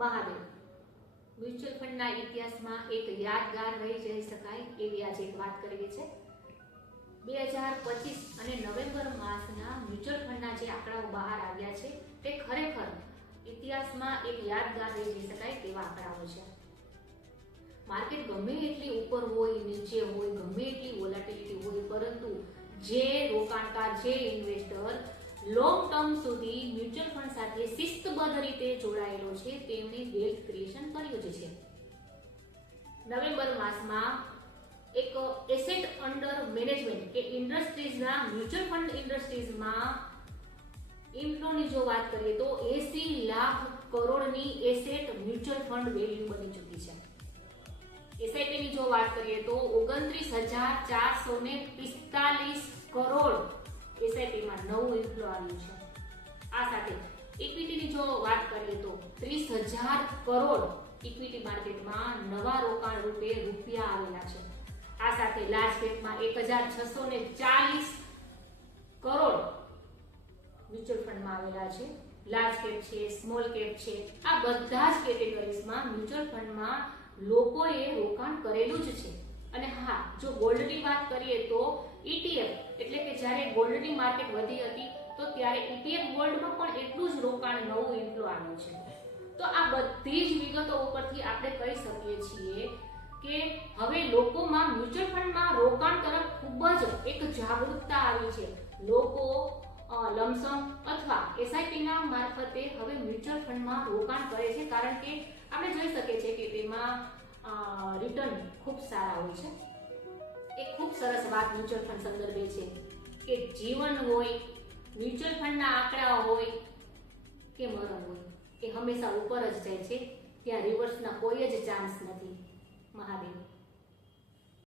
Mahadev mutual ફંડના ઇતિહાસમાં એક યાદગાર રહી જઈ શકાય એવી આજે એક વાત કરીએ છે। 2025 અને નવેમ્બર માસના મ્યુચ્યુઅલ ફંડના જે આંકડાઓ બહાર આવ્યા છે તે ખરેખર ઇતિહાસમાં એક યાદગાર રહી જઈ શકાય તેવા આંકડાઓ છે। માર્કેટ ગમે એટલી ઉપર હોય નીચે હોય, ગમે એટલી વોલેટિલિટી હોય, પરંતુ જે રોકાણકાર જે ઇન્વેસ્ટર લોંગ ટર્મ સુધી મ્યુચ્યુઅલ ફંડ સાથે શિસ્તબદ્ધ રીતે જોડાયેલો છે તેમણે વેલ્થ ક્રિએશન કર્યું જ છે। નવેમ્બર માસમાં એક એસેટ અંડર મેનેજમેન્ટ કે ઇન્ડસ્ટ્રીઝના મ્યુચ્યુઅલ ફંડ ઇન્ડસ્ટ્રીઝમાં ઇન્ફ્લોની જો વાત કરીએ તો 80 લાખ કરોડની એસેટ મ્યુચ્યુઅલ ફંડ વેલ્યુ બની ચૂકી છે। એસઆઈપીની જો વાત કરીએ તો 29,445 કરોડ એસઆઈપીમાં નવું ઇન્ફ્લો આવ્યું છે। આ સાથે ઇક્વિટીની જો વાત કરીએ તો 30,000 કરોડ ઇક્વિટી માર્કેટમાં નવા રોકાણ રૂપે રૂપિયા આવેલા છે। આ સાથે લાર્જ કેપમાં 1,640 કરોડ મ્યુચ્યુઅલ ફંડમાં આવેલા છે। લાર્જ કેપ છે, સ્મોલ કેપ છે, આ બધા જ કેટેગરીઝમાં મ્યુચ્યુઅલ ફંડમાં લોકોએ રોકાણ કરેલું જ છે। અને હા, જો ગોલ્ડની વાત કરીએ તો ETF એટલે કે જ્યારે ગોલ્ડની માર્કેટ વધી હતી તો ત્યારે ETF ગોલ્ડમાં પણ એટલું જ રોકાણ નવું ઇન્ફ્લો આવ્યું છે। તો આ બધી જ વિગતો ઉપરથી આપણે કહી શકીએ છીએ કે હવે લોકોમાં મ્યુચ્યુઅલ ફંડમાં રોકાણ તરફ ખૂબ જ એક જાગૃતતા આવી છે। લોકો લમસમ અથવા એસઆઈપીના મારફતે હવે મ્યુચ્યુઅલ ફંડમાં રોકાણ કરે છે, કારણ કે આપણે જોઈ શકીએ છીએ કે તેમાં રિટર્ન ખૂબ સારા હોય છે। એક ખૂબ સરસ વાત મ્યુચ્યુઅલ ફંડ સંદર્ભે છે કે જીવન હોય, મ્યુચ્યુઅલ ફંડના આંકડા હોય કે મરણ હોય, એ હંમેશા ઉપર જ જાય છે, ત્યાં રિવર્સના કોઈ જ ચાન્સ નથી।